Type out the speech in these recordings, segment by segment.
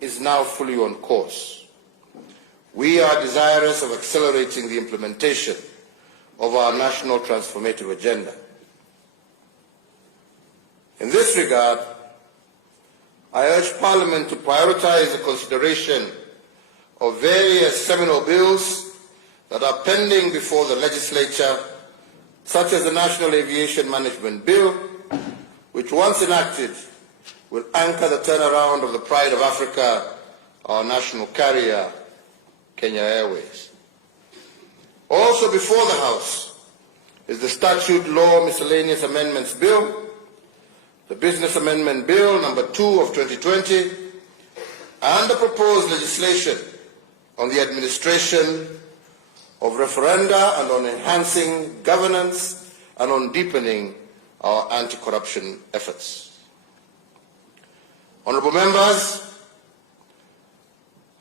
is now fully on course. We are desirous of accelerating the implementation of our national transformative agenda. In this regard, I urge Parliament to prioritize the consideration of various seminal bills that are pending before the legislature, such as the National Aviation Management Bill, which once enacted will anchor the turnaround of the pride of Africa, our national carrier, Kenya Airways. Also before the House is the Statute Law Miscellaneous Amendments Bill, the Business Amendment Bill number 2 of 2020, and the proposed legislation on the administration of referenda and on enhancing governance and on deepening our anti-corruption efforts. Honourable members,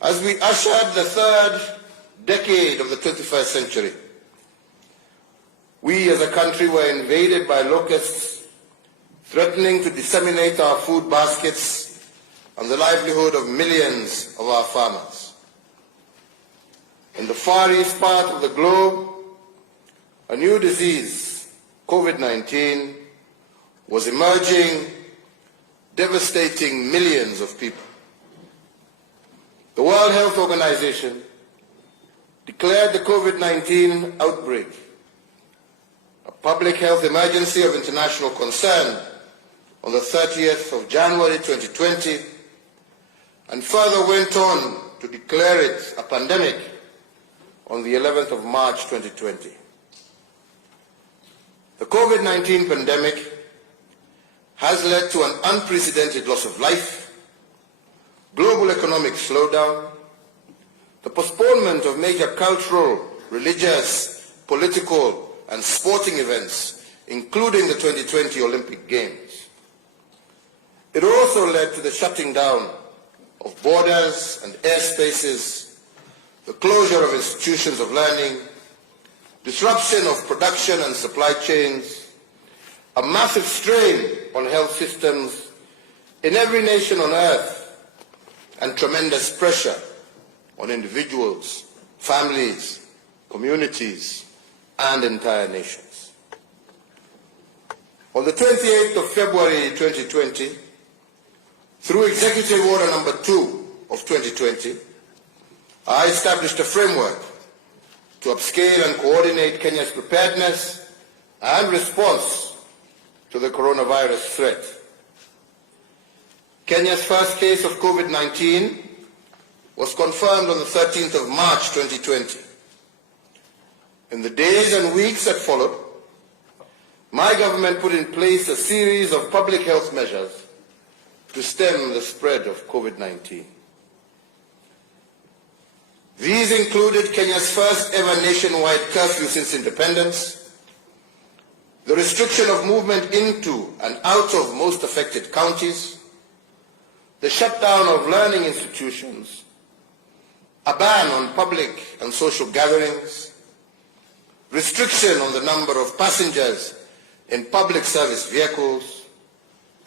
as we ushered the third decade of the 21st century, we as a country were invaded by locusts threatening to disseminate our food baskets and the livelihood of millions of our farmers. In the far east part of the globe, a new disease, COVID-19, was emerging, devastating millions of people. The World Health Organization declared the COVID-19 outbreak a public health emergency of international concern on the 30th of January 2020, and further went on to declare it a pandemic on the 11th of March 2020. The COVID-19 pandemic has led to an unprecedented loss of life, global economic slowdown, the postponement of major cultural, religious, political, and sporting events, including the 2020 Olympic Games. It also led to the shutting down of borders and airspaces, the closure of institutions of learning, disruption of production and supply chains, a massive strain on health systems in every nation on earth, and tremendous pressure on individuals, families, communities, and entire nations. On the 28th of February 2020, through Executive Order number 2 of 2020, I established a framework to upscale and coordinate Kenya's preparedness and response to the coronavirus threat. Kenya's first case of COVID-19 was confirmed on the 13th of March 2020. In the days and weeks that followed, my government put in place a series of public health measures to stem the spread of COVID-19. These included Kenya's first ever nationwide curfew since independence, the restriction of movement into and out of most affected counties, the shutdown of learning institutions, a ban on public and social gatherings, restriction on the number of passengers in public service vehicles,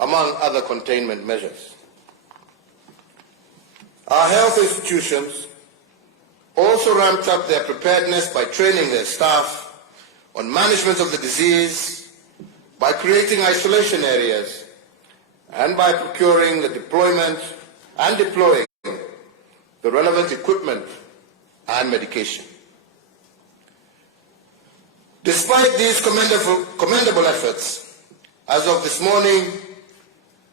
among other containment measures. Our health institutions also ramped up their preparedness by training their staff on management of the disease, by creating isolation areas, and by procuring the deployment and deploying the relevant equipment and medication. Despite these commendable efforts, as of this morning,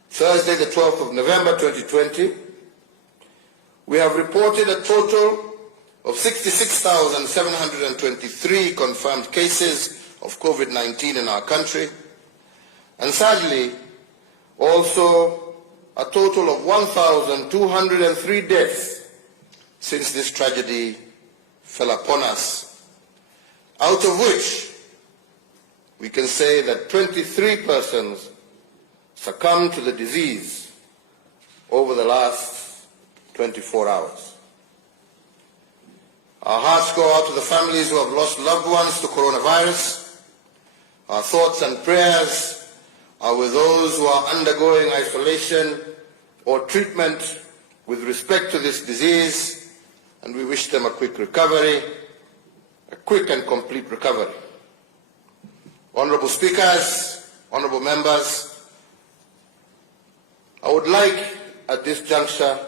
Thursday the 12th of November 2020, we have reported a total of 66,723 confirmed cases of COVID-19 in our country, and sadly, also a total of 1,203 deaths since this tragedy fell upon us, out of which we can say that 23 persons succumbed to the disease over the last 24 hours. Our hearts go out to the families who have lost loved ones to coronavirus. Our thoughts and prayers are with those who are undergoing isolation or treatment with respect to this disease, and we wish them a quick recovery, a quick and complete recovery. Honorable Speakers, honorable members, I would like at this juncture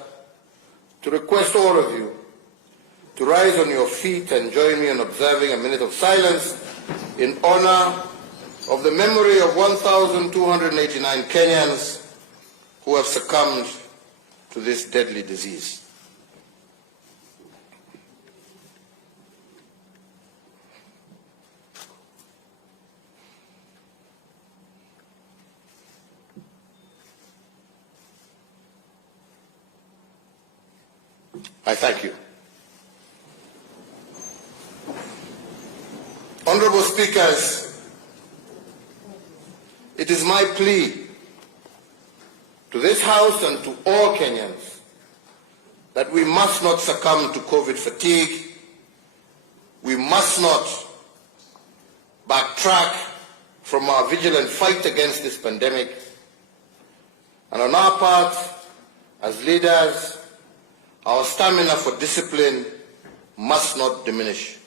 to request all of you to rise on your feet and join me in observing a minute of silence in honor of the memory of 1,289 Kenyans who have succumbed to this deadly disease. I thank you. Honorable Speakers, it is my plea to this House and to all Kenyans that we must not succumb to COVID fatigue. We must not backtrack from our vigilant fight against this pandemic. And on our part, as leaders, our stamina for discipline must not diminish.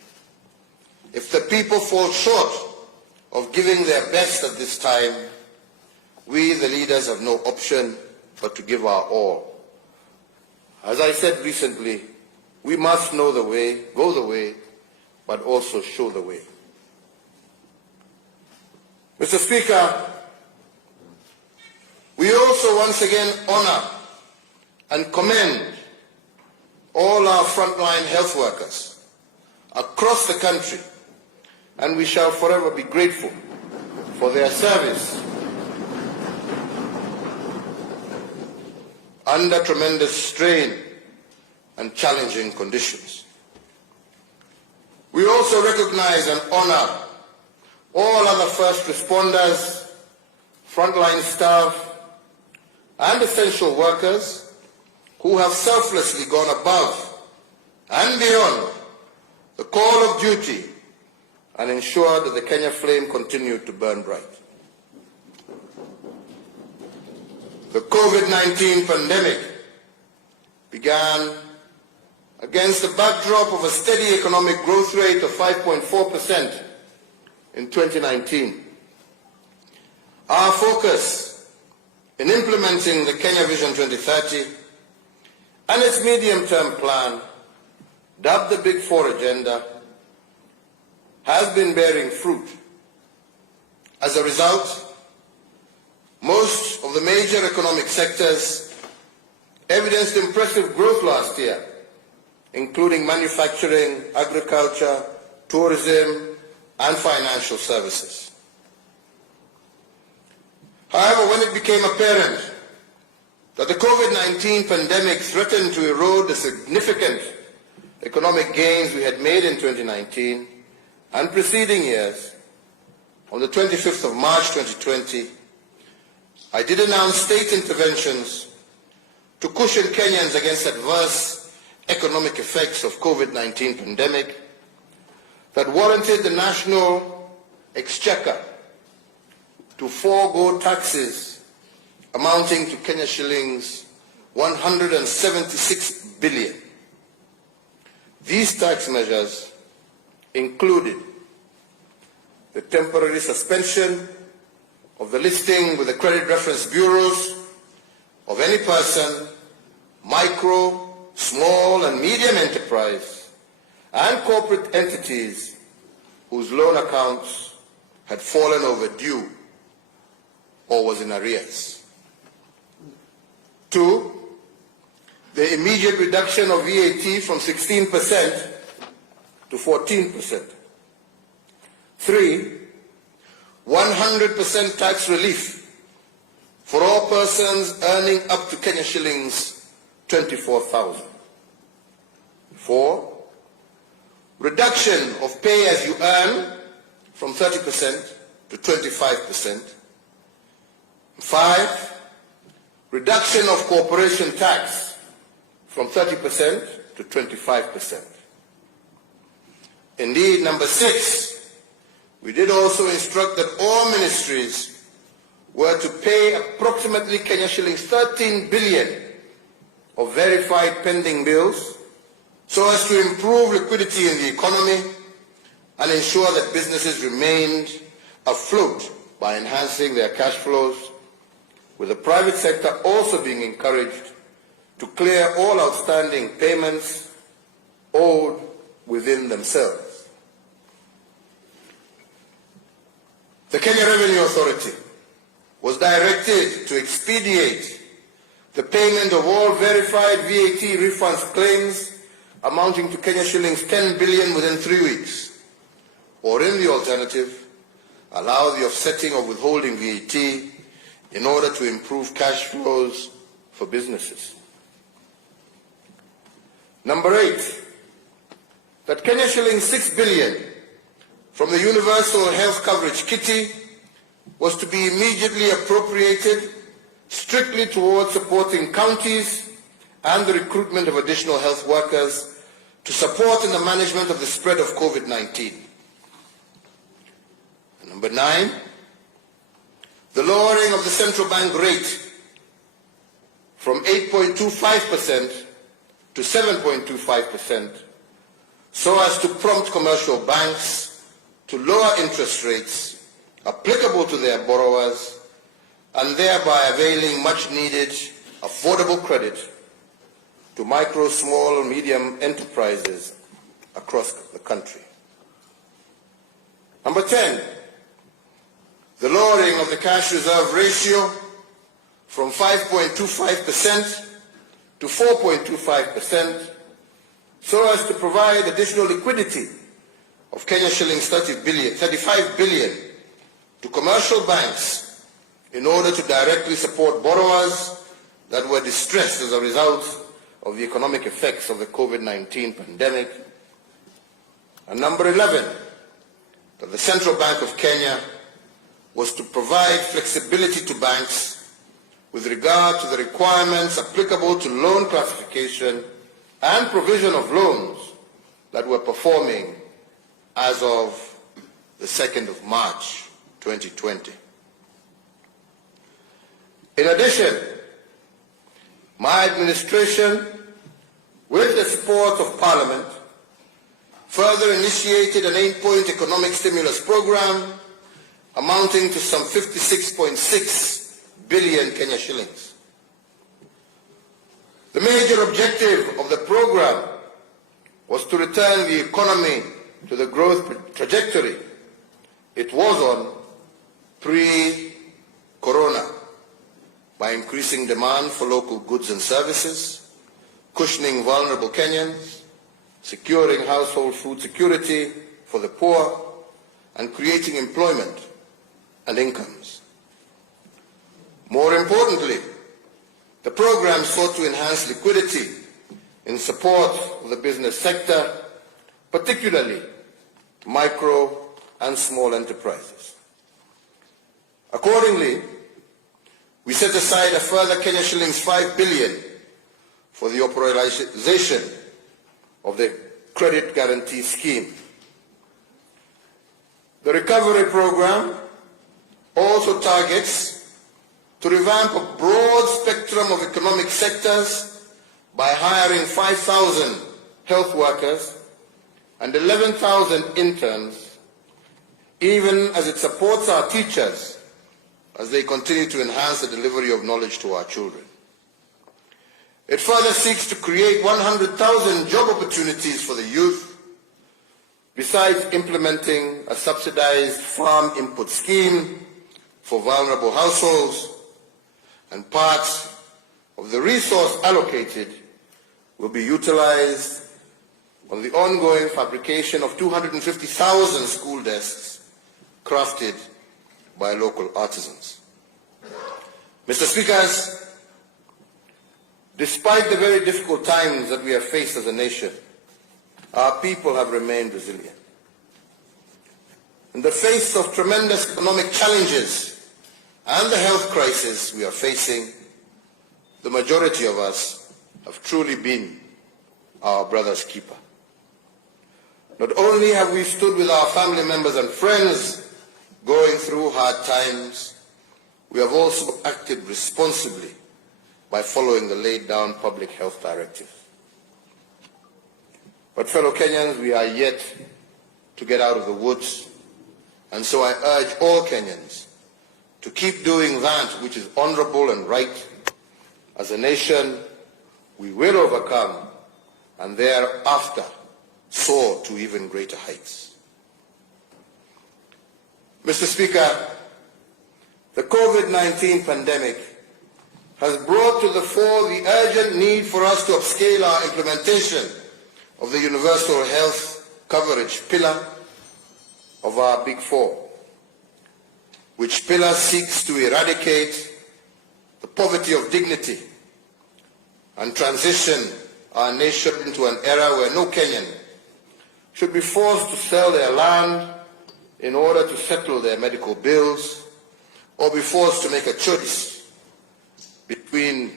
If the people fall short of giving their best at this time, we, the leaders, have no option but to give our all. As I said recently, we must know the way, go the way, but also show the way. Mr. Speaker, we also once again honor and commend all our frontline health workers across the country, and we shall forever be grateful for their service under tremendous strain and challenging conditions. We also recognize and honor all other first responders, frontline staff, and essential workers who have selflessly gone above and beyond the call of duty and ensured that the Kenya flame continued to burn bright. The COVID-19 pandemic began against the backdrop of a steady economic growth rate of 5.4% in 2019. Our focus in implementing the Kenya Vision 2030 and its medium-term plan, dubbed the Big Four Agenda, has been bearing fruit. As a result, most of the major economic sectors evidenced impressive growth last year, including manufacturing, agriculture, tourism, and financial services. However, when it became apparent that the COVID-19 pandemic threatened to erode the significant economic gains we had made in 2019 and preceding years, on the 25th of March 2020, I did announce state interventions to cushion Kenyans against adverse economic effects of COVID-19 pandemic that warranted the national exchequer to forego taxes amounting to Kenya shillings 176 billion. These tax measures included the temporary suspension of the listing with the credit reference bureaus of any person, micro, small and medium enterprise, and corporate entities whose loan accounts had fallen overdue or was in arrears. 2, the immediate reduction of VAT from 16% to 14%. 3, 100% tax relief for all persons earning up to Kenya shillings 24,000. 4, reduction of pay as you earn from 30% to 25%. 5, reduction of corporation tax from 30% to 25%. Indeed, number 6, we did also instruct that all ministries were to pay approximately Kenya shillings 13 billion of verified pending bills so as to improve liquidity in the economy and ensure that businesses remained afloat by enhancing their cash flows, with the private sector also being encouraged to clear all outstanding payments owed within themselves. The Kenya Revenue Authority was directed to expedite the payment of all verified VAT refunds claims amounting to Kenya shillings 10 billion within 3 weeks, or in the alternative, allow the offsetting of withholding VAT in order to improve cash flows for businesses. Number 8, that Kenya shillings 6 billion from the Universal Health Coverage Kitty was to be immediately appropriated strictly towards supporting counties and the recruitment of additional health workers to support in the management of the spread of COVID-19. Number 9, the lowering of the central bank rate from 8.25% to 7.25% so as to prompt commercial banks to lower interest rates applicable to their borrowers and thereby availing much needed affordable credit to micro, small, and medium enterprises across the country. Number 10, the lowering of the cash reserve ratio from 5.25% to 4.25% so as to provide additional liquidity of Kenya shillings 35 billion to commercial banks in order to directly support borrowers that were distressed as a result of the economic effects of the COVID-19 pandemic. And number 11, that the Central Bank of Kenya was to provide flexibility to banks with regard to the requirements applicable to loan classification and provision of loans that were performing as of the 2nd of March 2020. In addition, my administration, with the support of Parliament, further initiated an 8-point economic stimulus program amounting to some 56.6 billion Kenya shillings. The major objective of the program was to return the economy to the growth trajectory it was on pre-corona by increasing demand for local goods and services, cushioning vulnerable Kenyans, securing household food security for the poor, and creating employment and incomes. More importantly, the program sought to enhance liquidity in support of the business sector, particularly micro and small enterprises. Accordingly, we set aside a further Kenya shillings 5 billion for the operationalization of the credit guarantee scheme. The recovery program also targets to revamp a broad spectrum of economic sectors by hiring 5,000 health workers and 11,000 interns, even as it supports our teachers as they continue to enhance the delivery of knowledge to our children. It further seeks to create 100,000 job opportunities for the youth, besides implementing a subsidized farm input scheme for vulnerable households, and parts of the resource allocated will be utilized on the ongoing fabrication of 250,000 school desks crafted by local artisans. Mr. Speakers, despite the very difficult times that we have faced as a nation, our people have remained resilient. In the face of tremendous economic challenges and the health crisis we are facing, the majority of us have truly been our brother's keeper. Not only have we stood with our family members and friends going through hard times, we have also acted responsibly by following the laid down public health directive. But fellow Kenyans, we are yet to get out of the woods, and so I urge all Kenyans to keep doing that which is honorable and right. As a nation, we will overcome and thereafter soar to even greater heights. Mr. Speaker, the COVID-19 pandemic has brought to the fore the urgent need for us to upscale our implementation of the universal health coverage pillar of our Big Four, which pillar seeks to eradicate the poverty of dignity and transition our nation into an era where no Kenyan should be forced to sell their land in order to settle their medical bills, or be forced to make a choice between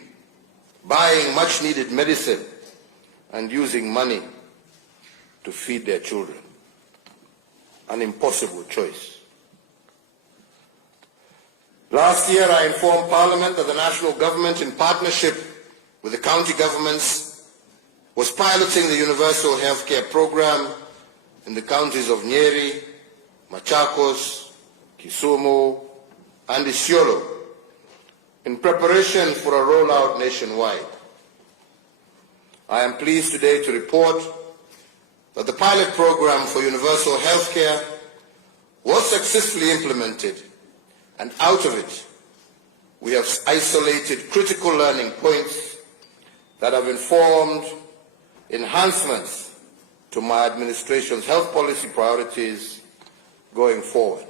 buying much-needed medicine and using money to feed their children. An impossible choice. Last year, I informed Parliament that the national government, in partnership with the county governments, was piloting the universal healthcare program in the counties of Nyeri, Machakos, Kisumu, and Isiolo, in preparation for a rollout nationwide. I am pleased today to report that the pilot program for universal healthcare was successfully implemented, and out of it, we have isolated critical learning points that have informed enhancements to my administration's health policy priorities going forward.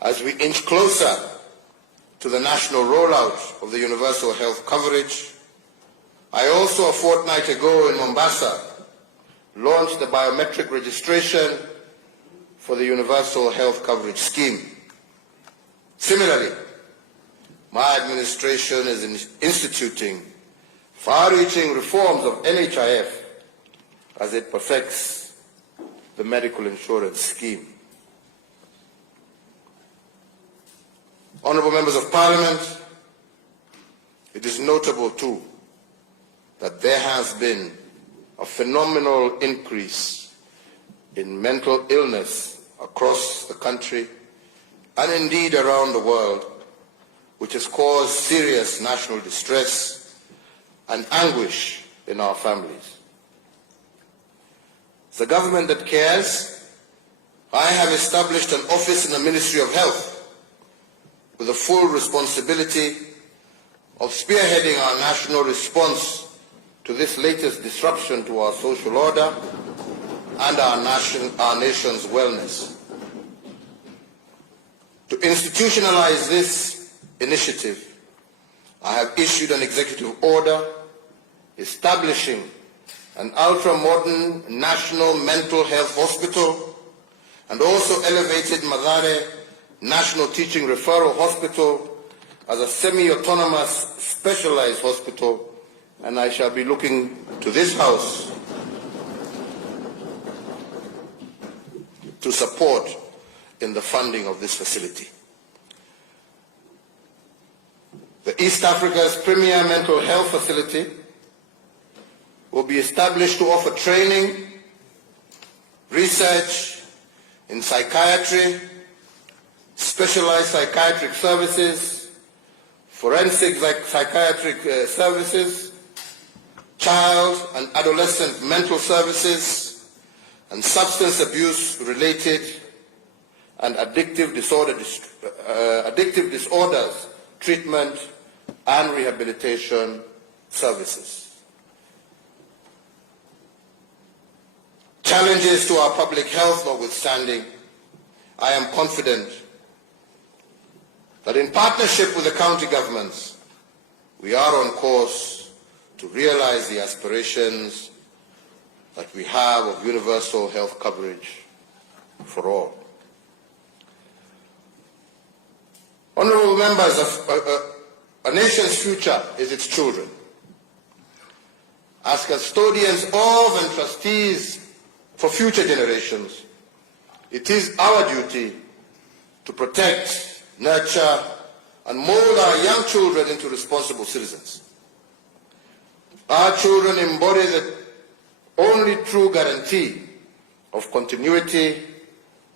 As we inch closer to the national rollout of the universal health coverage, I also, a fortnight ago in Mombasa, launched the biometric registration for the universal health coverage scheme. Similarly, my administration is instituting far-reaching reforms of NHIF as it perfects the medical insurance scheme. Honourable Members of Parliament, it is notable too that there has been a phenomenal increase in mental illness across the country and indeed around the world, which has caused serious national distress and anguish in our families. As a government that cares, I have established an office in the Ministry of Health with the full responsibility of spearheading our national response to this latest disruption to our social order and our nation's wellness. To institutionalize this initiative, I have issued an executive order establishing an ultra-modern national mental health hospital and also elevated Mathare National Teaching Referral Hospital as a semi-autonomous specialized hospital, and I shall be looking to this House to support in the funding of this facility. The East Africa's premier mental health facility will be established to offer training, research in psychiatry, specialized psychiatric services, forensic psychiatric services, child and adolescent mental services, and substance abuse related and addictive disorders treatment and rehabilitation services. Challenges to our public health notwithstanding, I am confident that in partnership with the county governments, we are on course to realize the aspirations that we have of universal health coverage for all. Honourable members, a nation's future is its children. As custodians of and trustees for future generations, it is our duty to protect, nurture, and mold our young children into responsible citizens. Our children embody the only true guarantee of continuity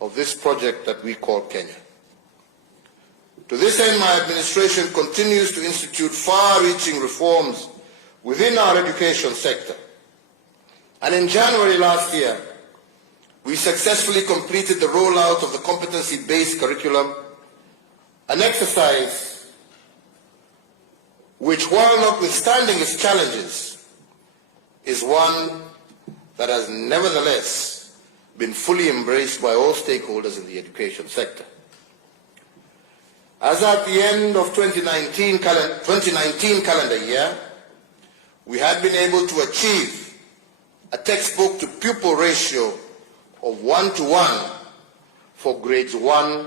of this project that we call Kenya. To this end, my administration continues to institute far-reaching reforms within our education sector. And in January last year, we successfully completed the rollout of the competency-based curriculum, an exercise which, while notwithstanding its challenges, is one that has nevertheless been fully embraced by all stakeholders in the education sector. As at the end of 2019 calendar year, we had been able to achieve a textbook to pupil ratio of 1:1 for grades 1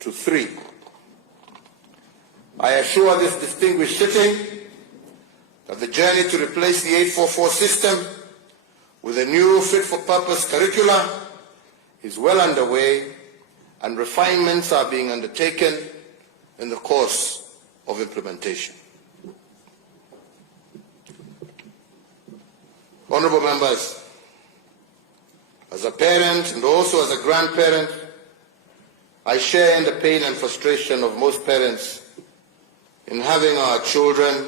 to 3. I assure this distinguished sitting that the journey to replace the 844 system with a new fit-for-purpose curricula is well underway, and refinements are being undertaken in the course of implementation. Honorable members, as a parent and also as a grandparent, I share in the pain and frustration of most parents in having our children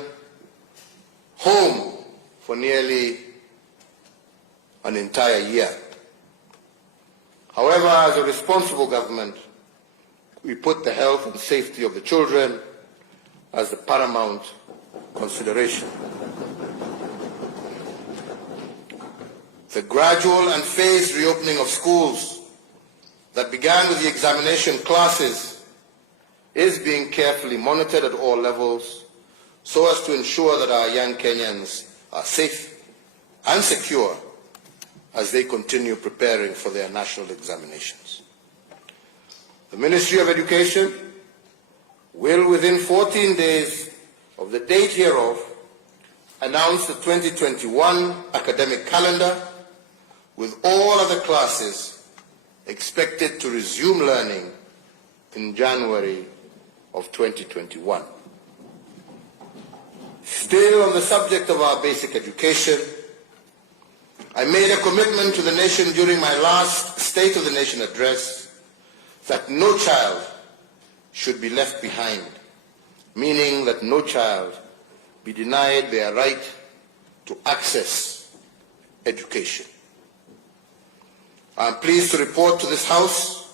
home for nearly an entire year. However, as a responsible government, we put the health and safety of the children as the paramount consideration. The gradual and phased reopening of schools that began with the examination classes is being carefully monitored at all levels so as to ensure that our young Kenyans are safe and secure as they continue preparing for their national examinations. The Ministry of Education will, within 14 days of the date hereof, announce the 2021 academic calendar, with all other classes expected to resume learning in January of 2021. Still on the subject of our basic education, I made a commitment to the nation during my last State of the Nation address that no child should be left behind, meaning that no child be denied their right to access education. I am pleased to report to this House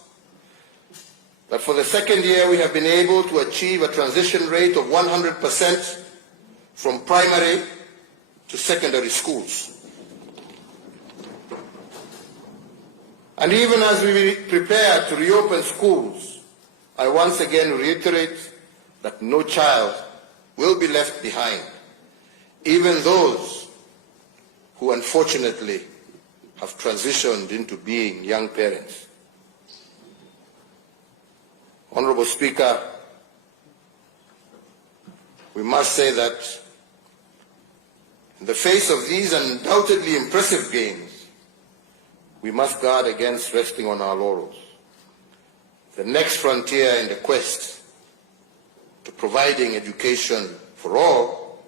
that for the second year we have been able to achieve a transition rate of 100% from primary to secondary schools. And even as we prepare to reopen schools, I once again reiterate that no child will be left behind, even those who unfortunately have transitioned into being young parents. Honorable Speaker, we must say that in the face of these undoubtedly impressive gains, we must guard against resting on our laurels. The next frontier in the quest to providing education for all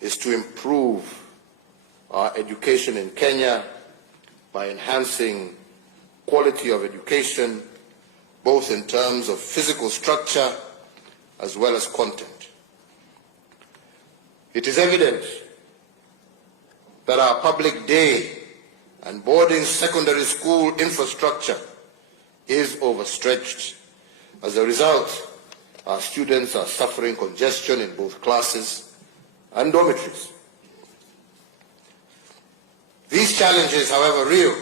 is to improve our education in Kenya by enhancing quality of education, both in terms of physical structure as well as content. It is evident that our public day and boarding secondary school infrastructure is overstretched. As a result, our students are suffering congestion in both classes and dormitories. These challenges, however real,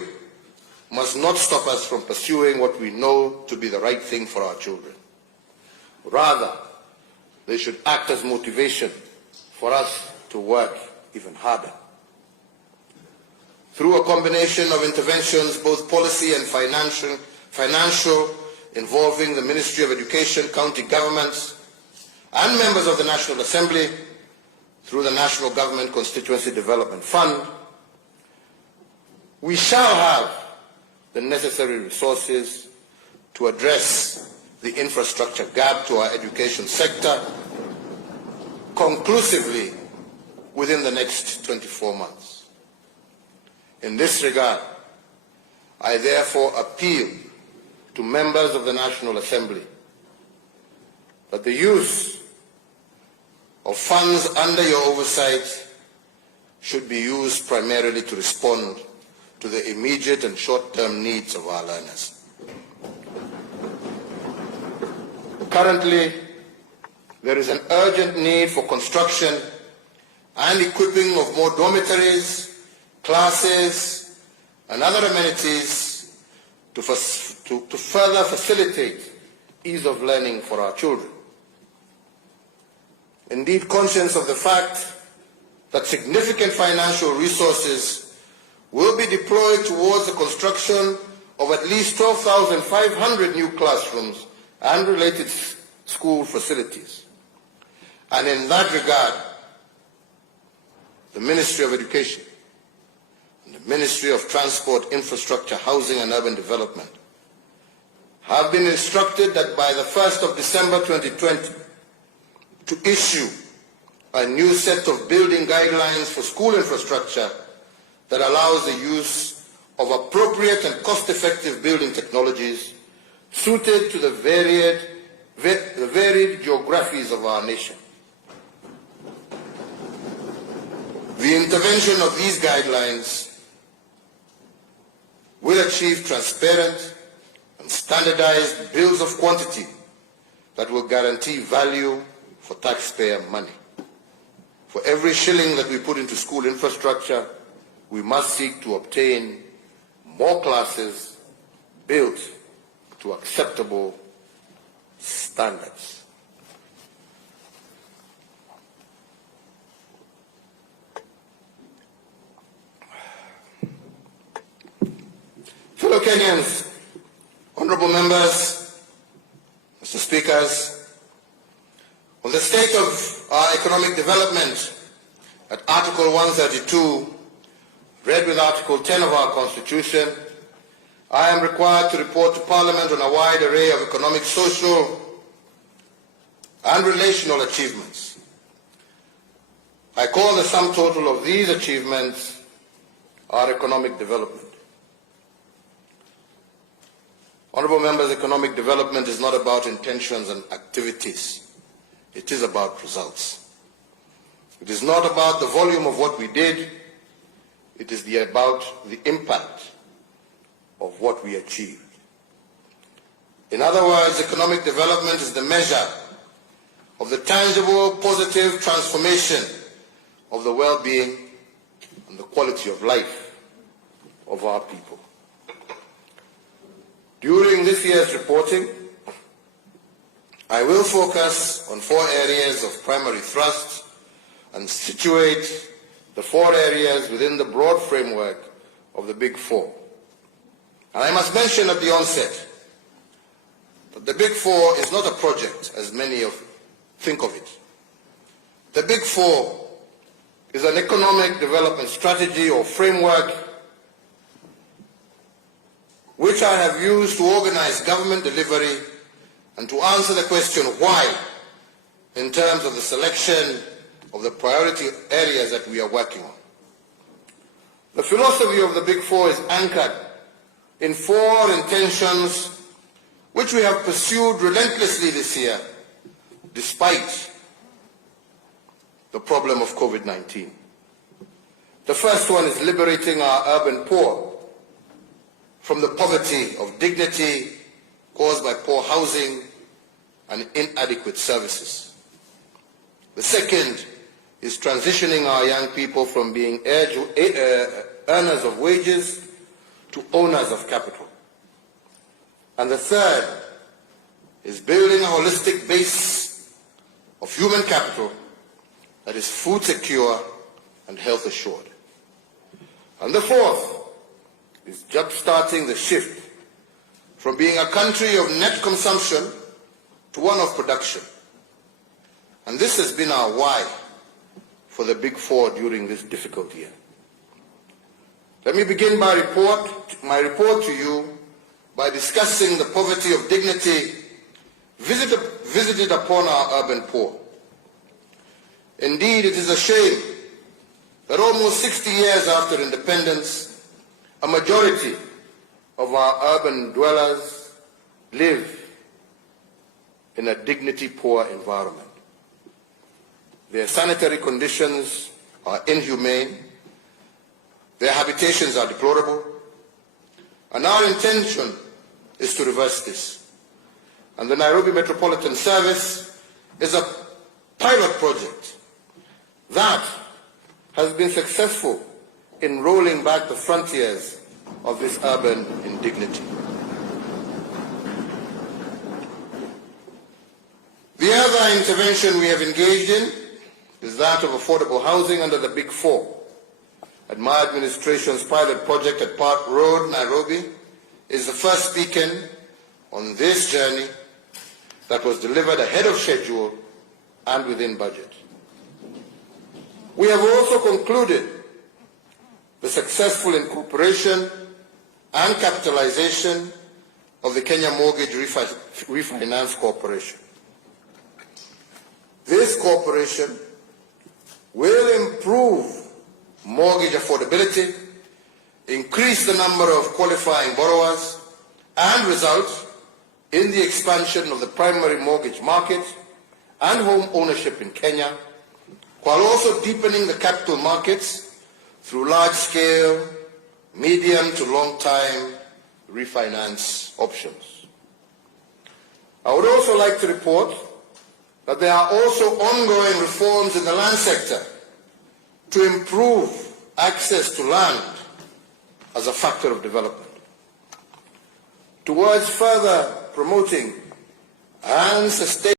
must not stop us from pursuing what we know to be the right thing for our children. Rather, they should act as motivation for us to work even harder. Through a combination of interventions, both policy and financial, involving the Ministry of Education, county governments, and members of the National Assembly, through the National Government Constituency Development Fund, we shall have the necessary resources to address the infrastructure gap to our education sector conclusively within the next 24 months. In this regard, I therefore appeal to members of the National Assembly that the use of funds under your oversight should be used primarily to respond to the immediate and short-term needs of our learners. Currently, there is an urgent need for construction and equipping of more dormitories, classes, and other amenities to further facilitate ease of learning for our children. Indeed, conscious of the fact that significant financial resources will be deployed towards the construction of at least 12,500 new classrooms and related school facilities. And in that regard, the Ministry of Education and the Ministry of Transport, Infrastructure, Housing and Urban Development have been instructed that by the 1st of December 2020 to issue a new set of building guidelines for school infrastructure that allows the use of appropriate and cost-effective building technologies suited to the varied geographies of our nation. The intervention of these guidelines will achieve transparent and standardized bills of quantity that will guarantee value for taxpayer money. For every shilling that we put into school infrastructure, we must seek to obtain more classes built to acceptable standards. Fellow Kenyans, honorable members, Mr. Speakers, on the state of our economic development at Article 132, read with Article 10 of our Constitution, I am required to report to Parliament on a wide array of economic, social, and relational achievements. I call the sum total of these achievements our economic development. Honourable members, economic development is not about intentions and activities. It is about results. It is not about the volume of what we did. It is about the impact of what we achieved. In other words, economic development is the measure of the tangible, positive transformation of the well-being and the quality of life of our people. During this year's reporting, I will focus on 4 areas of primary thrust and situate the 4 areas within the broad framework of the Big Four. And I must mention at the onset that the Big Four is not a project, as many think of it. The Big Four is an economic development strategy or framework which I have used to organize government delivery and to answer the question why in terms of the selection of the priority areas that we are working on. The philosophy of the Big Four is anchored in 4 intentions which we have pursued relentlessly this year despite the problem of COVID-19. The first one is liberating our urban poor from the poverty of dignity caused by poor housing and inadequate services. The second is transitioning our young people from being earners of wages to owners of capital. And the third is building a holistic base of human capital that is food secure and health assured. And the fourth is jump-starting the shift from being a country of net consumption to one of production. And this has been our why for the Big Four during this difficult year. Let me begin my report to you by discussing the poverty of dignity visited upon our urban poor. Indeed, it is a shame that almost 60 years after independence, a majority of our urban dwellers live in a dignity-poor environment. Their sanitary conditions are inhumane, their habitations are deplorable, and our intention is to reverse this. And the Nairobi Metropolitan Service is a pilot project that has been successful in rolling back the frontiers of this urban indignity. The other intervention we have engaged in is that of affordable housing under the Big Four. And my administration's pilot project at Park Road, Nairobi, is the first beacon on this journey that was delivered ahead of schedule and within budget. We have also concluded the successful incorporation and capitalization of the Kenya Mortgage Refinance Corporation. This corporation will improve mortgage affordability, increase the number of qualifying borrowers, and result in the expansion of the primary mortgage market and home ownership in Kenya, while also deepening the capital markets through large-scale, medium to long-time refinance options. I would also like to report that there are also ongoing reforms in the land sector to improve access to land as a factor of development. Towards further promoting and sustaining